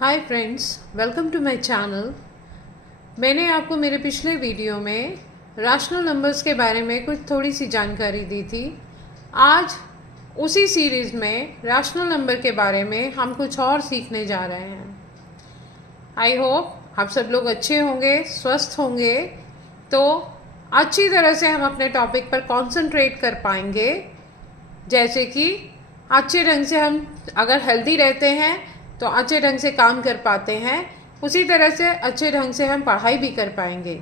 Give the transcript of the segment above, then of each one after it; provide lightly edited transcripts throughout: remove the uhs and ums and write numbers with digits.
Hi friends, welcome to my channel. मैंने आपको मेरे पिछले वीडियो में रैशनल नंबर्स के बारे में कुछ थोड़ी सी जानकारी दी थी। आज उसी सीरीज़ में रैशनल नंबर के बारे में हम कुछ और सीखने जा रहे हैं। आई होप आप सब लोग अच्छे होंगे, स्वस्थ होंगे, तो अच्छी तरह से हम अपने टॉपिक पर कॉन्सेंट्रेट कर पाएंगे। जैसे कि अच्छे ढंग से हम अगर हेल्दी रहते हैं तो अच्छे ढंग से काम कर पाते हैं, उसी तरह से अच्छे ढंग से हम पढ़ाई भी कर पाएंगे।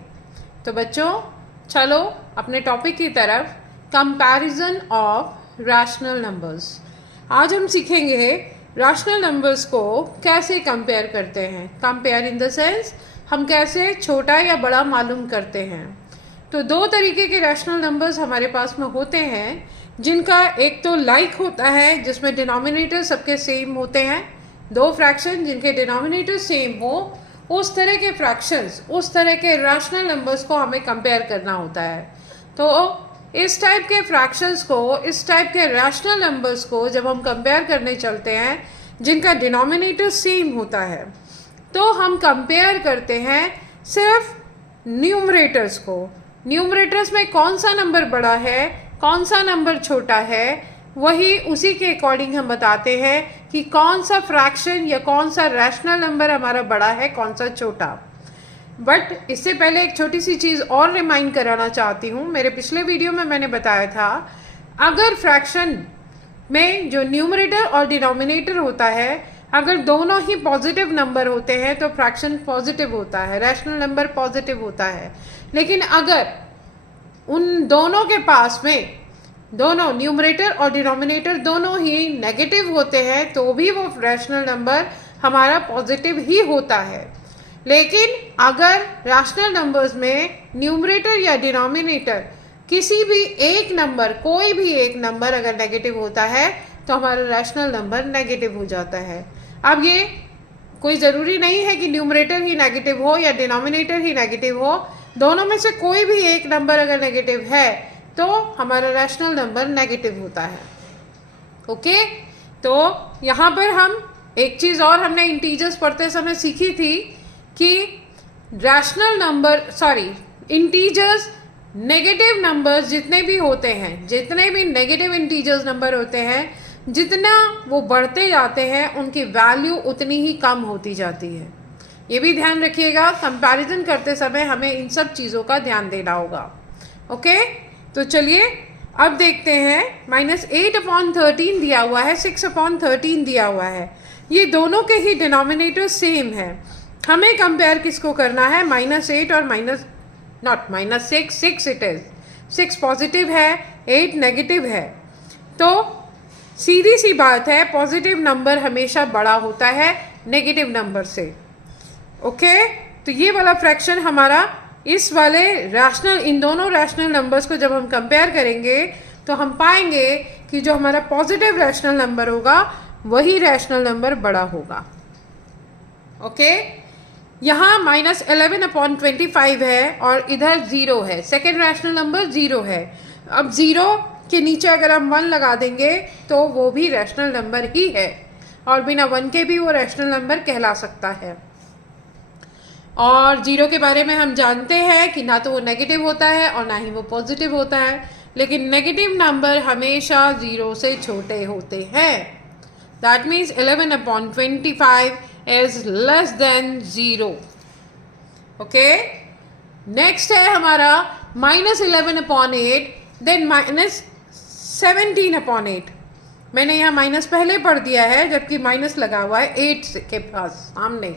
तो बच्चों, चलो अपने टॉपिक की तरफ, कंपैरिजन ऑफ रैशनल नंबर्स। आज हम सीखेंगे रैशनल नंबर्स को कैसे कंपेयर करते हैं। कंपेयर इन द सेंस हम कैसे छोटा या बड़ा मालूम करते हैं। तो दो तरीके के रैशनल नंबर्स हमारे पास में होते हैं, जिनका एक तो लाइक होता है जिसमें डिनोमिनेटर सबके सेम होते हैं। दो फ्रैक्शन जिनके डिनोमिनेटर सेम हो, उस तरह के फ्रैक्शंस, उस तरह के रैशनल नंबर्स को हमें कंपेयर करना होता है। तो इस टाइप के फ्रैक्शंस को, इस टाइप के रैशनल नंबर्स को जब हम कंपेयर करने चलते हैं जिनका डिनोमिनेटर सेम होता है, तो हम कंपेयर करते हैं सिर्फ न्यूमरेटर्स को। न्यूमरेटर्स में कौन सा नंबर बड़ा है, कौन सा नंबर छोटा है, वही उसी के अकॉर्डिंग हम बताते हैं कि कौन सा फ्रैक्शन या कौन सा रैशनल नंबर हमारा बड़ा है, कौन सा छोटा। बट इससे पहले एक छोटी सी चीज़ और रिमाइंड कराना चाहती हूँ। मेरे पिछले वीडियो में मैंने बताया था, अगर फ्रैक्शन में जो न्यूमरेटर और डिनोमिनेटर होता है, अगर दोनों ही पॉजिटिव नंबर होते हैं तो फ्रैक्शन पॉजिटिव होता है, रैशनल नंबर पॉजिटिव होता है। लेकिन अगर उन दोनों के पास में दोनों न्यूमरेटर और डिनोमिनेटर दोनों ही नेगेटिव होते हैं तो भी वो रैशनल नंबर हमारा पॉजिटिव ही होता है। लेकिन अगर रैशनल नंबर्स में न्यूमरेटर या डिनोमिनेटर किसी भी एक नंबर, कोई भी एक नंबर अगर नेगेटिव होता है तो हमारा रैशनल नंबर नेगेटिव हो जाता है। अब ये कोई ज़रूरी नहीं है कि न्यूमरेटर ही नेगेटिव हो या डिनोमिनेटर ही नेगेटिव हो, दोनों में से कोई भी एक नंबर अगर नेगेटिव है तो हमारा रैशनल नंबर नेगेटिव होता है। ओके, तो यहाँ पर हम एक चीज़ और हमने इंटीजर्स पढ़ते समय सीखी थी कि rational number, integers, negative numbers जितने भी होते हैं, जितने भी नेगेटिव इंटीजर्स नंबर होते हैं, जितना वो बढ़ते जाते हैं उनकी वैल्यू उतनी ही कम होती जाती है। ये भी ध्यान रखिएगा, कंपैरिजन करते समय हमें इन सब चीज़ों का ध्यान देना होगा। ओके, तो चलिए अब देखते हैं। -8/13 दिया हुआ है, 6/13 दिया हुआ है, ये दोनों के ही डिनोमिनेटर सेम है। हमें कंपेयर किसको करना है? -8 और -6 इट इज। 6 पॉजिटिव है, 8 नेगेटिव है। तो सीधी सी बात है, पॉजिटिव नंबर हमेशा बड़ा होता है नेगेटिव नंबर से। ओके, तो ये वाला फ्रैक्शन हमारा इस वाले रैशनल, इन दोनों रैशनल नंबर्स को जब हम कंपेयर करेंगे तो हम पाएंगे कि जो हमारा पॉजिटिव रैशनल नंबर होगा वही रैशनल नंबर बड़ा होगा। ओके, यहाँ -11/25 है और इधर 0 है, सेकेंड रैशनल नंबर 0 है। अब 0 के नीचे अगर हम 1 लगा देंगे तो वो भी रैशनल नंबर ही है, और बिना 1 के भी वो रैशनल नंबर कहला सकता है। और 0 के बारे में हम जानते हैं कि ना तो वो नेगेटिव होता है और ना ही वो पॉजिटिव होता है, लेकिन नेगेटिव नंबर हमेशा 0 से छोटे होते हैं। That means 11/25 is less than 0। Okay, next है हमारा -11/8, देन -17/8। मैंने यहाँ माइनस पहले पढ़ दिया है जबकि माइनस लगा हुआ है 8 के पास सामने।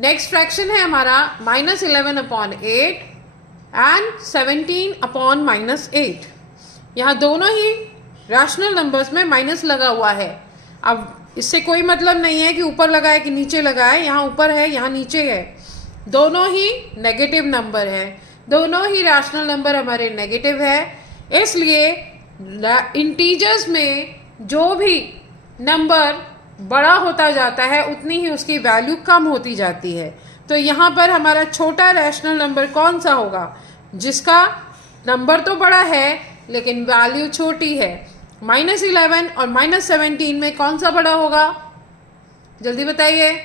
नेक्स्ट फ्रैक्शन है हमारा -11/8 एंड 17/-8। यहाँ दोनों ही रैशनल नंबर्स में माइनस लगा हुआ है। अब इससे कोई मतलब नहीं है कि ऊपर लगा है कि नीचे लगा है, यहाँ ऊपर है यहाँ नीचे है, दोनों ही नेगेटिव नंबर है, दोनों ही रैशनल नंबर हमारे नेगेटिव है। इसलिए इंटीजर्स में जो भी नंबर बड़ा होता जाता है उतनी ही उसकी वैल्यू कम होती जाती है। तो यहाँ पर हमारा छोटा रैशनल नंबर कौन सा होगा? जिसका नंबर तो बड़ा है लेकिन वैल्यू छोटी है। -11 और -17 में कौन सा बड़ा होगा? जल्दी बताइए।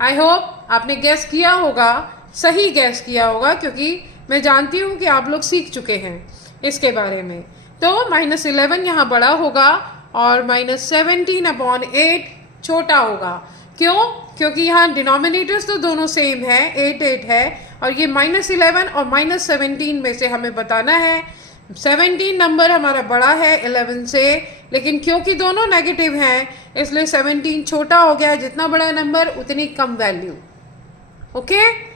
आई होप आपने गैस किया होगा, सही गैस किया होगा, क्योंकि मैं जानती हूँ कि आप लोग सीख चुके हैं इसके बारे में। तो -11 यहाँ बड़ा होगा और -17/8 छोटा होगा। क्यों? क्योंकि यहाँ डिनोमिनेटर्स तो दोनों सेम है, 8 है, और ये -11 और -17 में से हमें बताना है। 17 नंबर हमारा बड़ा है 11 से, लेकिन क्योंकि दोनों नेगेटिव हैं इसलिए 17 छोटा हो गया। जितना बड़ा नंबर उतनी कम वैल्यू। ओके,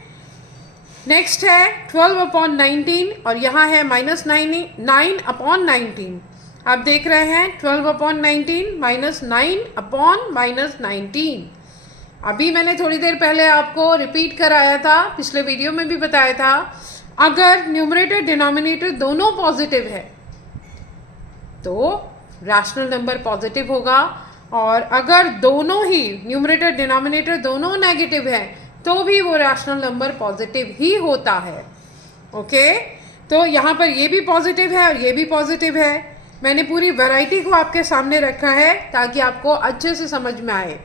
नेक्स्ट है 12/19 और यहाँ है -9/19। आप देख रहे हैं 12/19 -9/-19। अभी मैंने थोड़ी देर पहले आपको रिपीट कराया था, पिछले वीडियो में भी बताया था, अगर न्यूमरेटर डिनोमिनेटर दोनों पॉजिटिव है तो रैशनल नंबर पॉजिटिव होगा, और अगर दोनों ही न्यूमरेटर डिनोमिनेटर दोनों नेगेटिव है तो भी वो रैशनल नंबर पॉजिटिव ही होता है। ओके, तो यहाँ पर ये भी पॉजिटिव है और ये भी पॉजिटिव है। मैंने पूरी वैरायटी को आपके सामने रखा है ताकि आपको अच्छे से समझ में आए।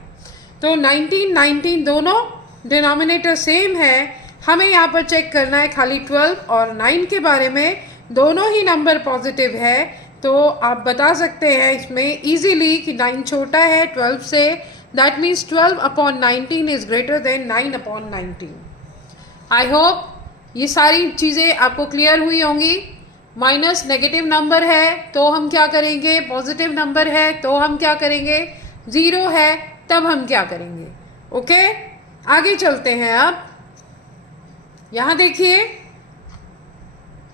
तो 19 दोनों डिनोमिनेटर सेम है। हमें यहाँ पर चेक करना है खाली 12 और 9 के बारे में। दोनों ही नंबर पॉजिटिव है, तो आप बता सकते हैं इसमें इजीली कि 9 छोटा है 12 से। That means 12/19 is greater than 9/19। I hope ये सारी चीज़ें आपको क्लियर हुई होंगी। माइनस नेगेटिव नंबर है तो हम क्या करेंगे, पॉजिटिव नंबर है तो हम क्या करेंगे, 0 है तब हम क्या करेंगे। ओके, आगे चलते हैं। अब यहाँ देखिए,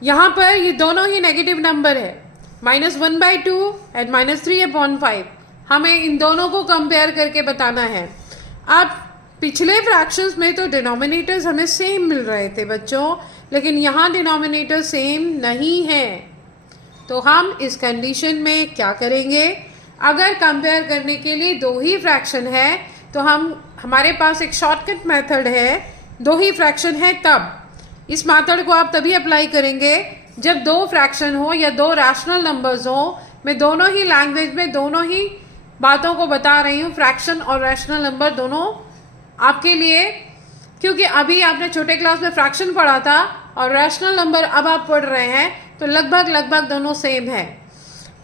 यहाँ पर ये दोनों ही नेगेटिव नंबर है, -1/2 एंड -3/5। हमें इन दोनों को कंपेयर करके बताना है। अब पिछले फ्रैक्शंस में तो डिनोमिनेटर्स हमें सेम मिल रहे थे बच्चों, लेकिन यहाँ डिनोमिनेटर सेम नहीं है। तो हम इस कंडीशन में क्या करेंगे, अगर कंपेयर करने के लिए दो ही फ्रैक्शन है तो हमारे पास एक शॉर्टकट मेथड है, दो ही फ्रैक्शन है तब। इस मेथड को आप तभी अप्लाई करेंगे जब दो फ्रैक्शन हो या दो रैशनल नंबर्स हो। मैं दोनों ही लैंग्वेज में दोनों ही बातों को बता रही हूँ, फ्रैक्शन और रैशनल नंबर दोनों आपके लिए, क्योंकि अभी आपने छोटे क्लास में फ्रैक्शन पढ़ा था और रैशनल नंबर अब आप पढ़ रहे हैं, तो लगभग दोनों सेम है।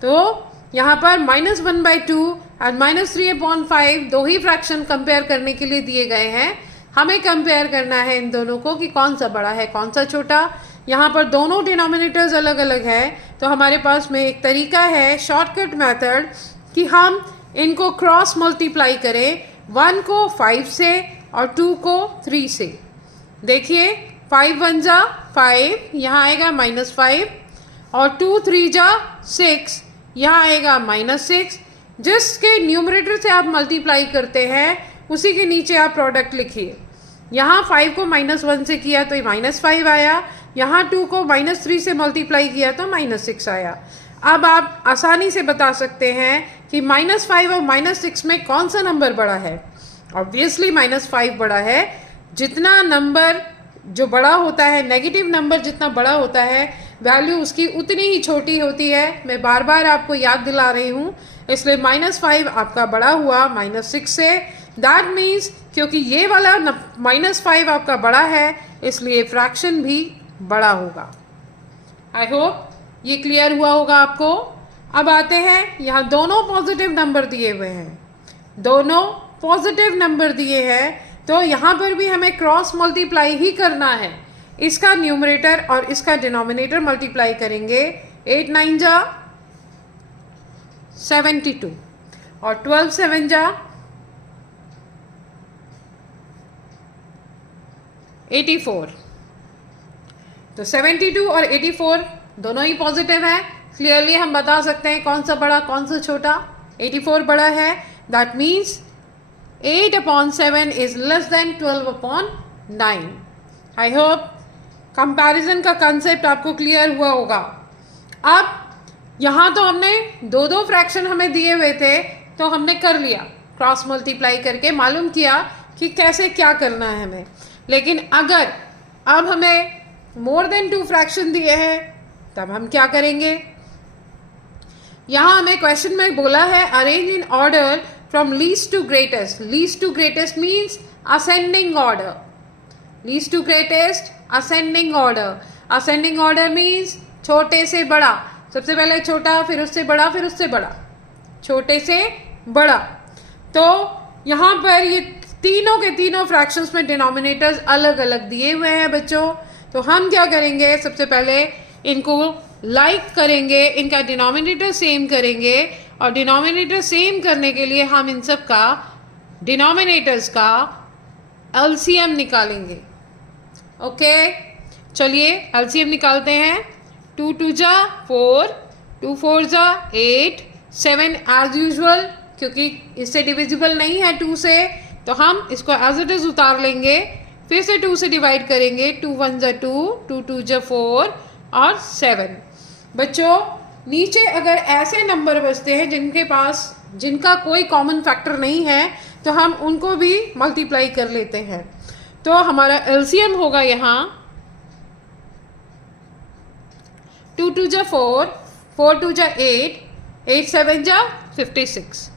तो यहाँ पर -1/2 और -3/5 दो ही फ्रैक्शन कंपेयर करने के लिए दिए गए हैं। हमें कंपेयर करना है इन दोनों को कि कौन सा बड़ा है कौन सा छोटा। यहाँ पर दोनों डिनोमिनेटर्स अलग अलग है, तो हमारे पास में एक तरीका है, शॉर्टकट मेथड, कि हम इनको क्रॉस मल्टीप्लाई करें, 1 को 5 से और 2 को 3 से। देखिए 5 1 जा 5, यहाँ आएगा -5, और 2 3 जा 6, यहाँ आएगा -6। जिसके न्यूमरेटर से आप मल्टीप्लाई करते हैं उसी के नीचे आप प्रोडक्ट लिखिए। यहाँ 5 को -1 से किया तो -5 आया, यहाँ 2 को -3 से मल्टीप्लाई किया तो -6 आया। अब आप आसानी से बता सकते हैं कि -5 और -6 में कौन सा नंबर बड़ा है। ऑब्वियसली -5 बड़ा है। जितना नंबर जो बड़ा होता है, नेगेटिव नंबर जितना बड़ा होता है, वैल्यू उसकी उतनी ही छोटी होती है। मैं बार बार आपको याद दिला रही हूँ, इसलिए -5 आपका बड़ा हुआ -6 से। दैट मीन्स क्योंकि ये वाला -5 आपका बड़ा है, इसलिए फ्रैक्शन भी बड़ा होगा। आई होप ये क्लियर हुआ होगा आपको। अब आते हैं, यहाँ दोनों पॉजिटिव नंबर दिए हुए हैं, दोनों पॉजिटिव नंबर दिए हैं, तो यहाँ पर भी हमें क्रॉस मल्टीप्लाई ही करना है। इसका न्यूमरेटर और इसका डिनोमिनेटर मल्टीप्लाई करेंगे। 8 9 जा 72 और 12 7 जा 84। तो 72 और 84 दोनों ही पॉजिटिव है। क्लियरली हम बता सकते हैं कौन सा बड़ा कौन सा छोटा। 84 बड़ा है, that means 8/7 is less than 12/9। I hope comparison का कंसेप्ट आपको क्लियर हुआ होगा। अब यहाँ तो हमने दो फ्रैक्शन हमें दिए हुए थे, तो हमने कर लिया, क्रॉस मल्टीप्लाई करके मालूम किया कि कैसे क्या करना है हमें। लेकिन अगर अब हमें मोर देन 2 फ्रैक्शन दिए हैं तब हम क्या करेंगे। यहाँ हमें क्वेश्चन में बोला है arrange in order from least to greatest. Least to greatest means ascending order. Least to greatest ascending order. Ascending order means छोटे से बड़ा. सबसे पहले छोटा, फिर उससे बड़ा, फिर उससे बड़ा, छोटे से बड़ा. तो यहाँ पर ये तीनों के तीनों फ्रैक्शंस में डिनोमिनेटर्स अलग अलग दिए हुए हैं बच्चों. तो हम क्या करेंगे, सबसे पहले इनको लाइक करेंगे, इनका डिनोमिनेटर सेम करेंगे, और डिनोमिनेटर सेम करने के लिए हम इन सब का डिनोमिनेटर्स का एलसीएम निकालेंगे. ओके, चलिए एलसीएम निकालते हैं. 2 2 जा 4, 2 4 जा 8, 7 एज यूजुअल, क्योंकि इससे डिविजिबल नहीं है 2 से, तो हम इसको एज इट इज उतार लेंगे. फिर से 2 से डिवाइड करेंगे. 2 1 जा 2, 2 2 जा 4 और 7. बच्चों नीचे अगर ऐसे नंबर बचते हैं जिनका कोई कॉमन फैक्टर नहीं है, तो हम उनको भी मल्टीप्लाई कर लेते हैं. तो हमारा एलसीएम होगा यहाँ 2 2 जा 4, 4 2 जा 8, 8 7 जा 56.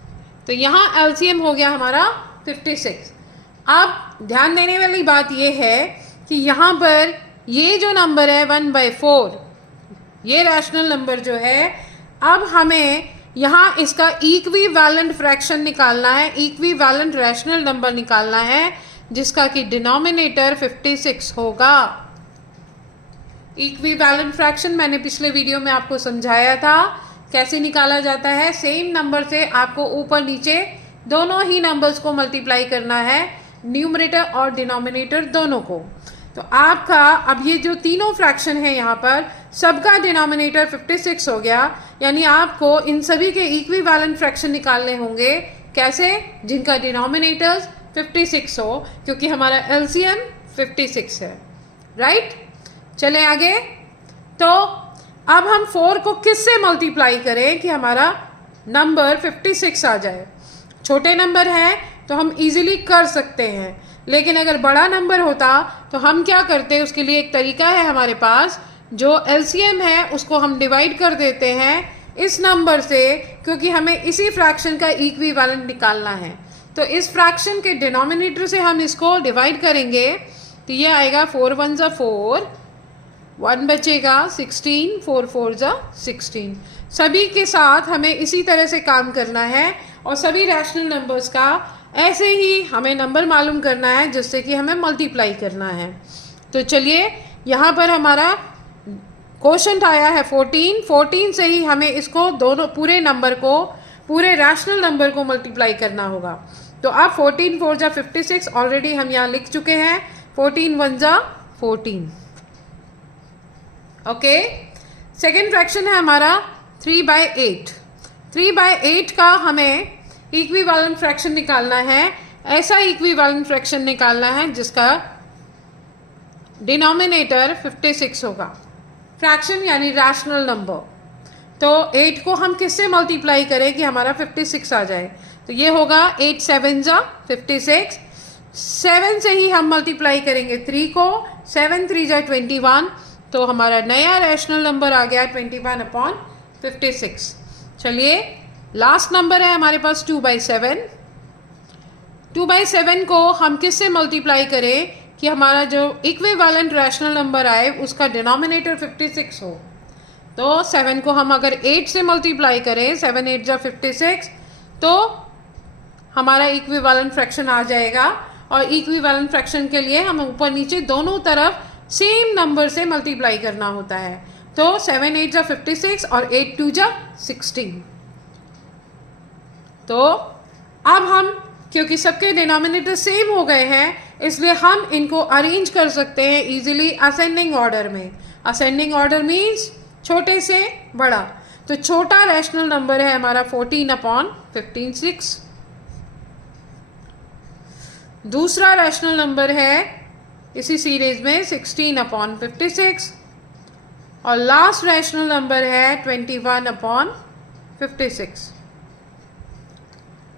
तो यहाँ एलसीएम हो गया हमारा 56. अब ध्यान देने वाली बात यह है कि यहाँ पर ये जो नंबर है 1/4, ये रैशनल नंबर जो है, अब हमें यहाँ इसका इक्विवेलेंट फ्रैक्शन निकालना है, इक्विवेलेंट रैशनल नंबर निकालना है, जिसका कि डिनोमिनेटर 56 होगा. इक्विवेलेंट फ्रैक्शन मैंने पिछले वीडियो में आपको समझाया था कैसे निकाला जाता है. सेम नंबर से आपको ऊपर नीचे दोनों ही नंबर्स को मल्टीप्लाई करना है, न्यूमरेटर और डिनोमिनेटर दोनों को. तो आपका अब ये जो तीनों फ्रैक्शन है यहाँ पर सबका डिनोमिनेटर 56 हो गया. यानी आपको इन सभी के इक्विवेलेंट फ्रैक्शन निकालने होंगे. कैसे? जिनका डिनोमिनेटर्स 56 हो, क्योंकि हमारा एलसीएम 56 है. राइट, चले आगे. तो अब हम 4 को किससे मल्टीप्लाई करें कि हमारा नंबर 56 आ जाए. छोटे नंबर है तो हम इजीली कर सकते हैं, लेकिन अगर बड़ा नंबर होता तो हम क्या करते, उसके लिए एक तरीका है हमारे पास. जो एलसीएम है उसको हम डिवाइड कर देते हैं इस नंबर से, क्योंकि हमें इसी फ्रैक्शन का इक्विवेलेंट निकालना है. तो इस फ्रैक्शन के डिनोमिनेटर से हम इसको डिवाइड करेंगे, तो ये आएगा 4 1 जा 4, 1 बचेगा 16, 4 4 जा 16. सभी के साथ हमें इसी तरह से काम करना है, और सभी रैशनल नंबर्स का ऐसे ही हमें नंबर मालूम करना है जिससे कि हमें मल्टीप्लाई करना है. तो चलिए यहाँ पर हमारा क्वोशंट आया है 14. 14 से ही हमें इसको दोनों पूरे नंबर को, पूरे रैशनल नंबर को मल्टीप्लाई करना होगा. तो अब 14 4 जा 56 ऑलरेडी हम यहाँ लिख चुके हैं. 14 1 जा 14. ओके, सेकेंड फ्रैक्शन है हमारा 3/8. 3/8 का हमें इक्विवेलेंट फ्रैक्शन निकालना है. ऐसा इक्विवेलेंट फ्रैक्शन निकालना है जिसका डिनोमिनेटर 56 होगा. फ्रैक्शन यानी रैशनल नंबर. तो 8 को हम किससे मल्टीप्लाई करें कि हमारा 56 आ जाए. तो ये होगा 8 7 जा 56. 7 से ही हम मल्टीप्लाई करेंगे 3 को. 7 3 जा 21. तो हमारा नया रैशनल नंबर आ गया 21/56. चलिए लास्ट नंबर है हमारे पास 2/7. 2/7 को हम किससे मल्टीप्लाई करें कि हमारा जो इक्विवेलेंट रैशनल नंबर आए उसका डिनोमिनेटर 56 हो. तो 7 को हम अगर 8 से मल्टीप्लाई करें, 7 8 जा 56, तो हमारा इक्विवेलेंट फ्रैक्शन आ जाएगा. और इक्विवेलेंट फ्रैक्शन के लिए हम ऊपर नीचे दोनों तरफ सेम नंबर से मल्टीप्लाई करना होता है. तो 7 8 जा 56 और 8 2 जा 16. तो अब हम, क्योंकि सबके डिनोमिनेटर सेम हो गए हैं, इसलिए हम इनको अरेंज कर सकते हैं इजीली असेंडिंग ऑर्डर में. असेंडिंग ऑर्डर मीन्स छोटे से बड़ा. तो छोटा रैशनल नंबर है हमारा 14/56. दूसरा रैशनल नंबर है इसी सीरीज में 16/56. और लास्ट रैशनल नंबर है 21/56.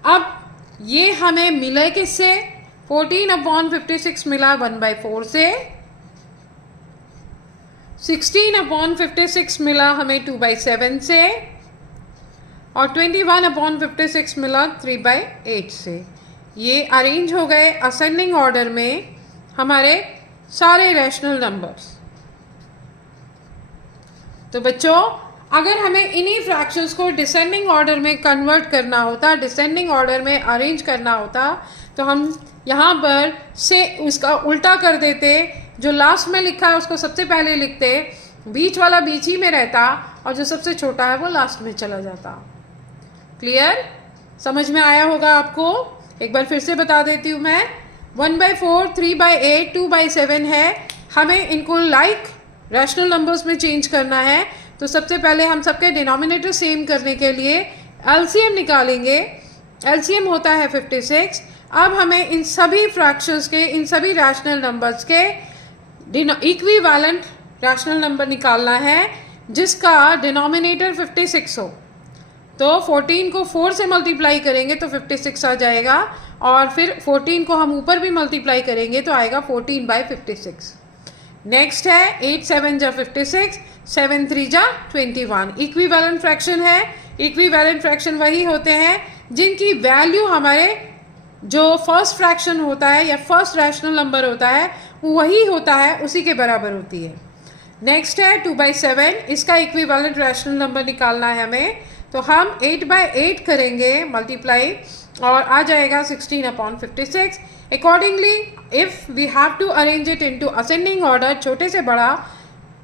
अब ये हमें मिला किससे? 14/56 मिला 1/4 से. 16/56 मिला हमें 2/7 से. और 21/56 मिला 3/8 से। ये अरेंज हो गए असेंडिंग ऑर्डर में हमारे सारे रैशनल नंबर्स। तो बच्चों, अगर हमें इन्हीं फ्रैक्शंस को डिसेंडिंग ऑर्डर में कन्वर्ट करना होता, डिसेंडिंग ऑर्डर में अरेंज करना होता, तो हम यहाँ पर से उसका उल्टा कर देते। जो लास्ट में लिखा है उसको सबसे पहले लिखते, बीच वाला बीच ही में रहता और जो सबसे छोटा है वो लास्ट में चला जाता। क्लियर? समझ में आया होगा आपको? एक बार फिर से बता देती हूँ मैं। 1/4, 3/8, 2/7 है। हमें इनको लाइक रैशनल नंबर्स में चेंज करना है। तो सबसे पहले हम सबके डिनोमिनेटर सेम करने के लिए एलसीएम निकालेंगे। एलसीएम होता है 56। अब हमें इन सभी फ्रैक्शंस के, इन सभी रैशनल नंबर्स के इक्विवेलेंट रैशनल नंबर निकालना है जिसका डिनोमिनेटर 56 हो। तो 14 को 4 से मल्टीप्लाई करेंगे तो 56 आ जाएगा, और फिर 14 को हम ऊपर भी मल्टीप्लाई करेंगे तो आएगा 14/56। नेक्स्ट है 8 7 जा 56, 7 3 जा 21। इक्विवेलेंट फ्रैक्शन है। इक्विवेलेंट फ्रैक्शन वही होते हैं जिनकी वैल्यू हमारे जो फर्स्ट फ्रैक्शन होता है या फर्स्ट रैशनल नंबर होता है वही होता है, उसी के बराबर होती है। नेक्स्ट है 2/7। इसका इक्विवेलेंट रैशनल नंबर निकालना है हमें। तो हम 8/8 करेंगे मल्टीप्लाई और आ जाएगा 16/56। Accordingly if we have to arrange it into ascending order, छोटे से बड़ा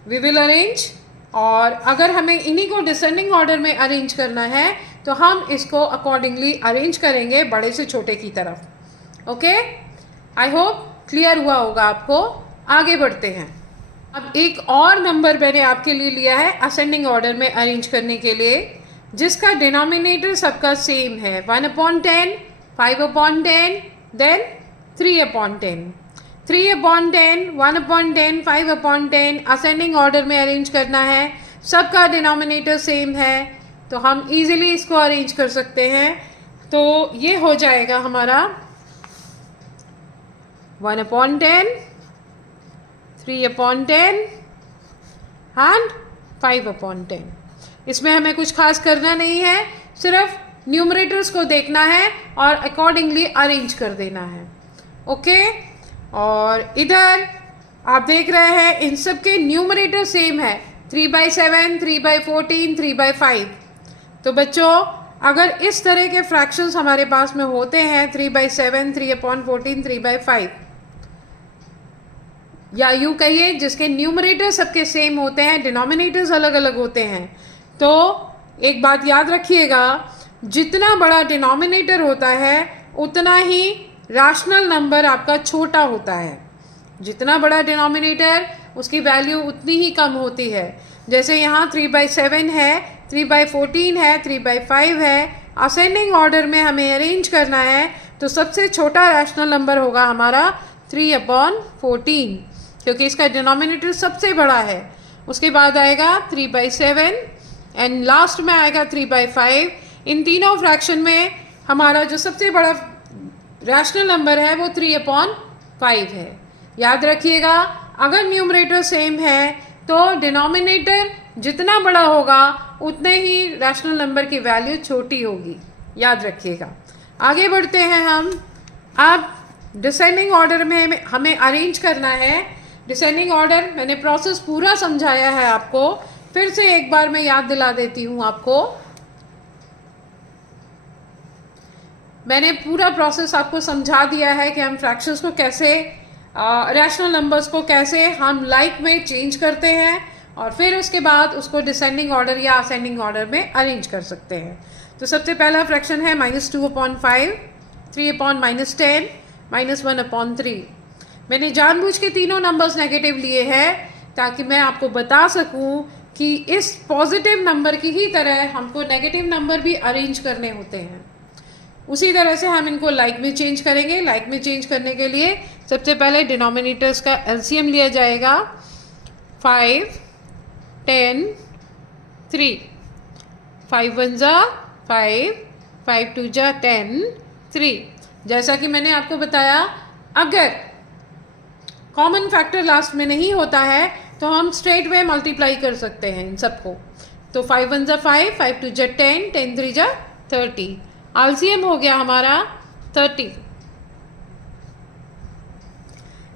वी विल अरेंज, और अगर हमें इन्हीं को डिसेंडिंग ऑर्डर में अरेंज करना है तो हम इसको अकॉर्डिंगली अरेंज करेंगे बड़े से छोटे की तरफ। ओके, आई होप क्लियर हुआ होगा आपको। आगे बढ़ते हैं। अब एक और नंबर मैंने आपके लिए लिया है असेंडिंग ऑर्डर में अरेंज करने के लिए, जिसका डिनोमिनेटर सबका सेम है। 1/10, 5/10, देन 3/10। 3/10, 1/10, 5/10 असेंडिंग ऑर्डर में अरेंज करना है। सबका डिनोमिनेटर सेम है तो हम इजीली इसको अरेंज कर सकते हैं। तो ये हो जाएगा हमारा 1/10, 3/10 एंड 5/10। इसमें हमें कुछ खास करना नहीं है, सिर्फ न्यूमरेटर्स को देखना है और अकॉर्डिंगली अरेंज कर देना है। ओके, और इधर आप देख रहे हैं इन सब के न्यूमरेटर सेम है, 3/7, 3/14, 3/5। तो बच्चों, अगर इस तरह के फ्रैक्शंस हमारे पास में होते हैं 3/7, 3/14, 3/5, या यूं कहिए जिसके न्यूमरेटर सबके सेम होते हैं, डिनोमिनेटर्स अलग अलग होते हैं, तो एक बात याद रखिएगा, जितना बड़ा डिनोमिनेटर होता है उतना ही रैशनल नंबर आपका छोटा होता है। जितना बड़ा डिनोमिनेटर उसकी वैल्यू उतनी ही कम होती है। जैसे यहाँ 3/7 है, 3/14 है, 3/5 है। असेंडिंग ऑर्डर में हमें अरेंज करना है तो सबसे छोटा रैशनल नंबर होगा हमारा 3/14, क्योंकि इसका डिनोमिनेटर सबसे बड़ा है। उसके बाद आएगा 3/7 एंड लास्ट में आएगा 3/5। इन तीनों फ्रैक्शन में हमारा जो सबसे बड़ा रैशनल नंबर है वो 3/5 है। याद रखिएगा, अगर न्यूमरेटर सेम है तो डिनोमिनेटर जितना बड़ा होगा उतने ही रैशनल नंबर की वैल्यू छोटी होगी। याद रखिएगा। आगे बढ़ते हैं हम। अब डिसेंडिंग ऑर्डर में हमें अरेंज करना है। डिसेंडिंग ऑर्डर मैंने प्रोसेस पूरा समझाया है आपको, फिर से एक बार मैं याद दिला देती हूँ आपको। मैंने पूरा प्रोसेस आपको समझा दिया है कि हम फ्रैक्शंस को कैसे, रैशनल नंबर्स को कैसे हम लाइक में चेंज करते हैं और फिर उसके बाद उसको डिसेंडिंग ऑर्डर या असेंडिंग ऑर्डर में अरेंज कर सकते हैं। तो सबसे पहला फ्रैक्शन है -2/5, 3/-10, -1/3। मैंने जानबूझ के तीनों नंबर्स नेगेटिव लिए हैं ताकि मैं आपको बता सकूं कि इस पॉजिटिव नंबर की ही तरह हमको नेगेटिव नंबर भी अरेंज करने होते हैं। उसी तरह से हम इनको लाइक में चेंज करेंगे। लाइक में चेंज करने के लिए सबसे पहले डिनोमिनेटर्स का एलसीएम लिया जाएगा। 5, 10, 3, 5 1 जा 5, 5 2 जा 10, 3। जैसा कि मैंने आपको बताया, अगर कॉमन फैक्टर लास्ट में नहीं होता है तो हम स्ट्रेट वे मल्टीप्लाई कर सकते हैं इन सबको। तो 5 1 जा 5, 5 2 जा 10, 10 3 जा 30। एलसीएम हो गया हमारा 30।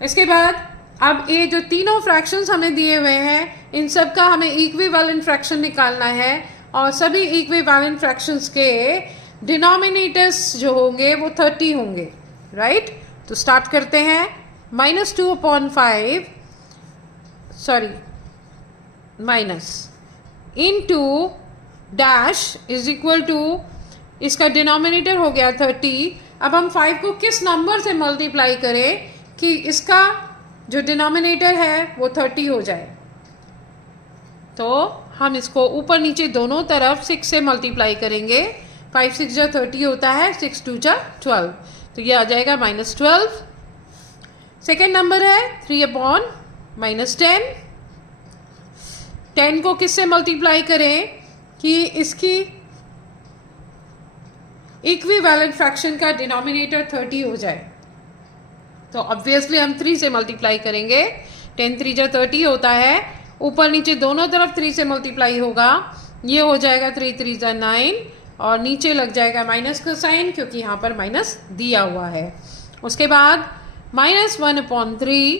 इसके बाद अब ये जो तीनों फ्रैक्शंस हमें दिए हुए हैं, इन सब का हमें इक्विवेलेंट फ्रैक्शन निकालना है और सभी इक्विवेलेंट फ्रैक्शंस के डिनोमिनेटर्स जो होंगे वो 30 होंगे, राइट। तो स्टार्ट करते हैं। -2/5 sorry minus into dash is equal to, इसका डिनोमिनेटर हो गया 30। अब हम 5 को किस नंबर से मल्टीप्लाई करें कि इसका जो डिनोमिनेटर है वो 30 हो जाए। तो हम इसको ऊपर नीचे दोनों तरफ 6 से मल्टीप्लाई करेंगे। 5 6 जा 30 होता है, 6 2 जा 12, तो ये आ जाएगा -12। सेकेंड नंबर है 3/-10। 10 को किससे मल्टीप्लाई करें कि इसकी इक्विवेलेंट फ्रैक्शन का डिनोमिनेटर 30 हो जाए। तो ऑब्वियसली हम 3 से मल्टीप्लाई करेंगे। 10 3 जा 30 होता है, ऊपर नीचे दोनों तरफ 3 से मल्टीप्लाई होगा, ये हो जाएगा 3 3 जा 9 और नीचे लग जाएगा माइनस का साइन क्योंकि यहाँ पर माइनस दिया हुआ है। उसके बाद -1/3,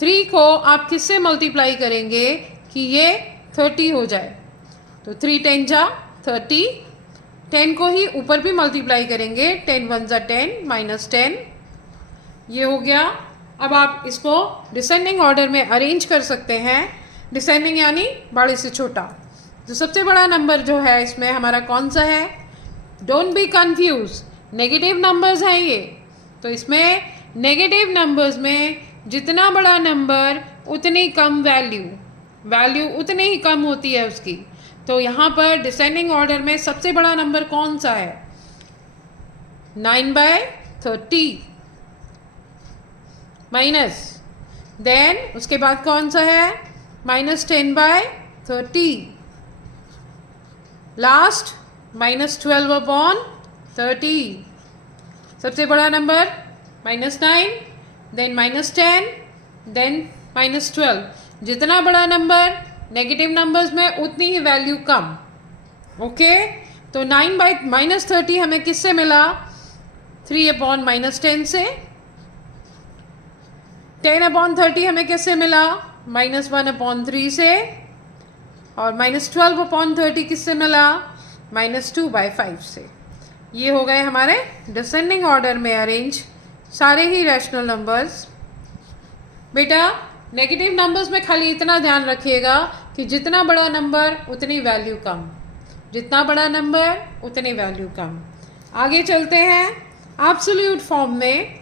3 को आप किससे मल्टीप्लाई करेंगे कि ये 30 हो जाए। तो 3 10 जा 30, 10 को ही ऊपर भी मल्टीप्लाई करेंगे, 10 1 जा 10 -10, ये हो गया। अब आप इसको डिसेंडिंग ऑर्डर में अरेंज कर सकते हैं, डिसेंडिंग यानी बड़े से छोटा। तो सबसे बड़ा नंबर जो है इसमें हमारा कौन सा है, don't be confuse, negative numbers हैं ये। तो इसमें नेगेटिव नंबर्स में जितना बड़ा नंबर उतनी कम वैल्यू उतनी ही कम होती है उसकी। तो यहाँ पर डिसेंडिंग ऑर्डर में सबसे बड़ा नंबर कौन सा है, 9/30 माइनस, देन उसके बाद कौन सा है -10/30, लास्ट -12/30, सबसे बड़ा नंबर -9, देन -10, देन -12। जितना बड़ा नंबर नेगेटिव नंबर्स में उतनी ही वैल्यू कम। ओके, तो 9/-30 हमें किससे मिला, 3/-10 से। 10/30 हमें किससे मिला, -1/3 से। और -12/30 किससे मिला, -2/5 से। ये हो गए हमारे डिसेंडिंग ऑर्डर में अरेंज सारे ही रैशनल नंबर्स। बेटा नेगेटिव नंबर्स में खाली इतना ध्यान रखिएगा कि जितना बड़ा नंबर उतनी वैल्यू कम, जितना बड़ा नंबर उतनी वैल्यू कम। आगे चलते हैं एब्सोल्यूट फॉर्म में।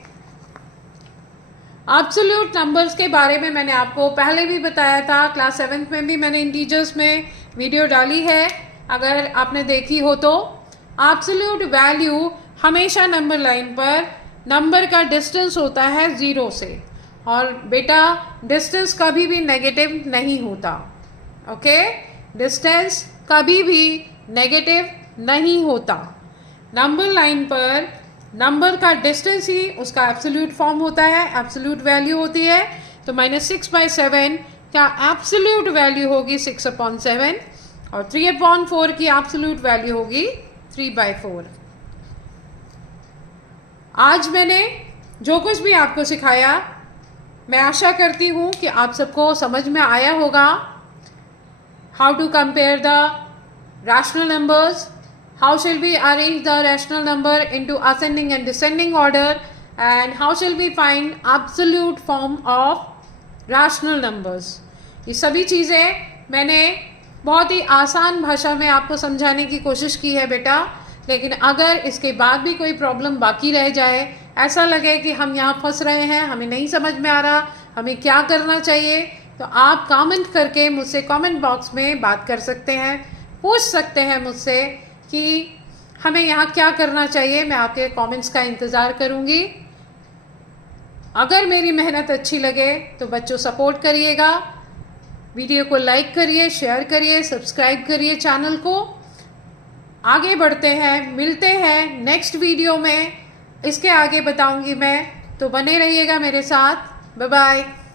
एब्सोल्यूट नंबर्स के बारे में मैंने आपको पहले भी बताया था, क्लास 7th में भी मैंने इंटीजर्स में वीडियो डाली है, अगर आपने देखी हो तो। एब्सोल्यूट वैल्यू हमेशा नंबर लाइन पर नंबर का डिस्टेंस होता है 0 से, और बेटा डिस्टेंस कभी भी नेगेटिव नहीं होता। ओके, डिस्टेंस कभी भी नेगेटिव नहीं होता। नंबर लाइन पर नंबर का डिस्टेंस ही उसका एब्सोल्यूट फॉर्म होता है, एब्सोल्यूट वैल्यू होती है। तो -6/7 का एब्सोल्यूट वैल्यू होगी 6/7 और 3/4 की एब्सोल्यूट वैल्यू होगी 3/4। आज मैंने जो कुछ भी आपको सिखाया, मैं आशा करती हूँ कि आप सबको समझ में आया होगा। How to compare the rational numbers, how shall we arrange the rational number into ascending and descending order, and how shall we find absolute form of rational numbers। ये सभी चीज़ें मैंने बहुत ही आसान भाषा में आपको समझाने की कोशिश की है बेटा। लेकिन अगर इसके बाद भी कोई प्रॉब्लम बाकी रह जाए, ऐसा लगे कि हम यहाँ फंस रहे हैं, हमें नहीं समझ में आ रहा, हमें क्या करना चाहिए, तो आप कमेंट करके मुझसे कमेंट बॉक्स में बात कर सकते हैं, पूछ सकते हैं मुझसे कि हमें यहाँ क्या करना चाहिए। मैं आपके कमेंट्स का इंतज़ार करूँगी। अगर मेरी मेहनत अच्छी लगे तो बच्चों सपोर्ट करिएगा, वीडियो को लाइक करिए, शेयर करिए, सब्सक्राइब करिए चैनल को। आगे बढ़ते हैं, मिलते हैं नेक्स्ट वीडियो में। इसके आगे बताऊँगी मैं, तो बने रहिएगा मेरे साथ। Bye bye.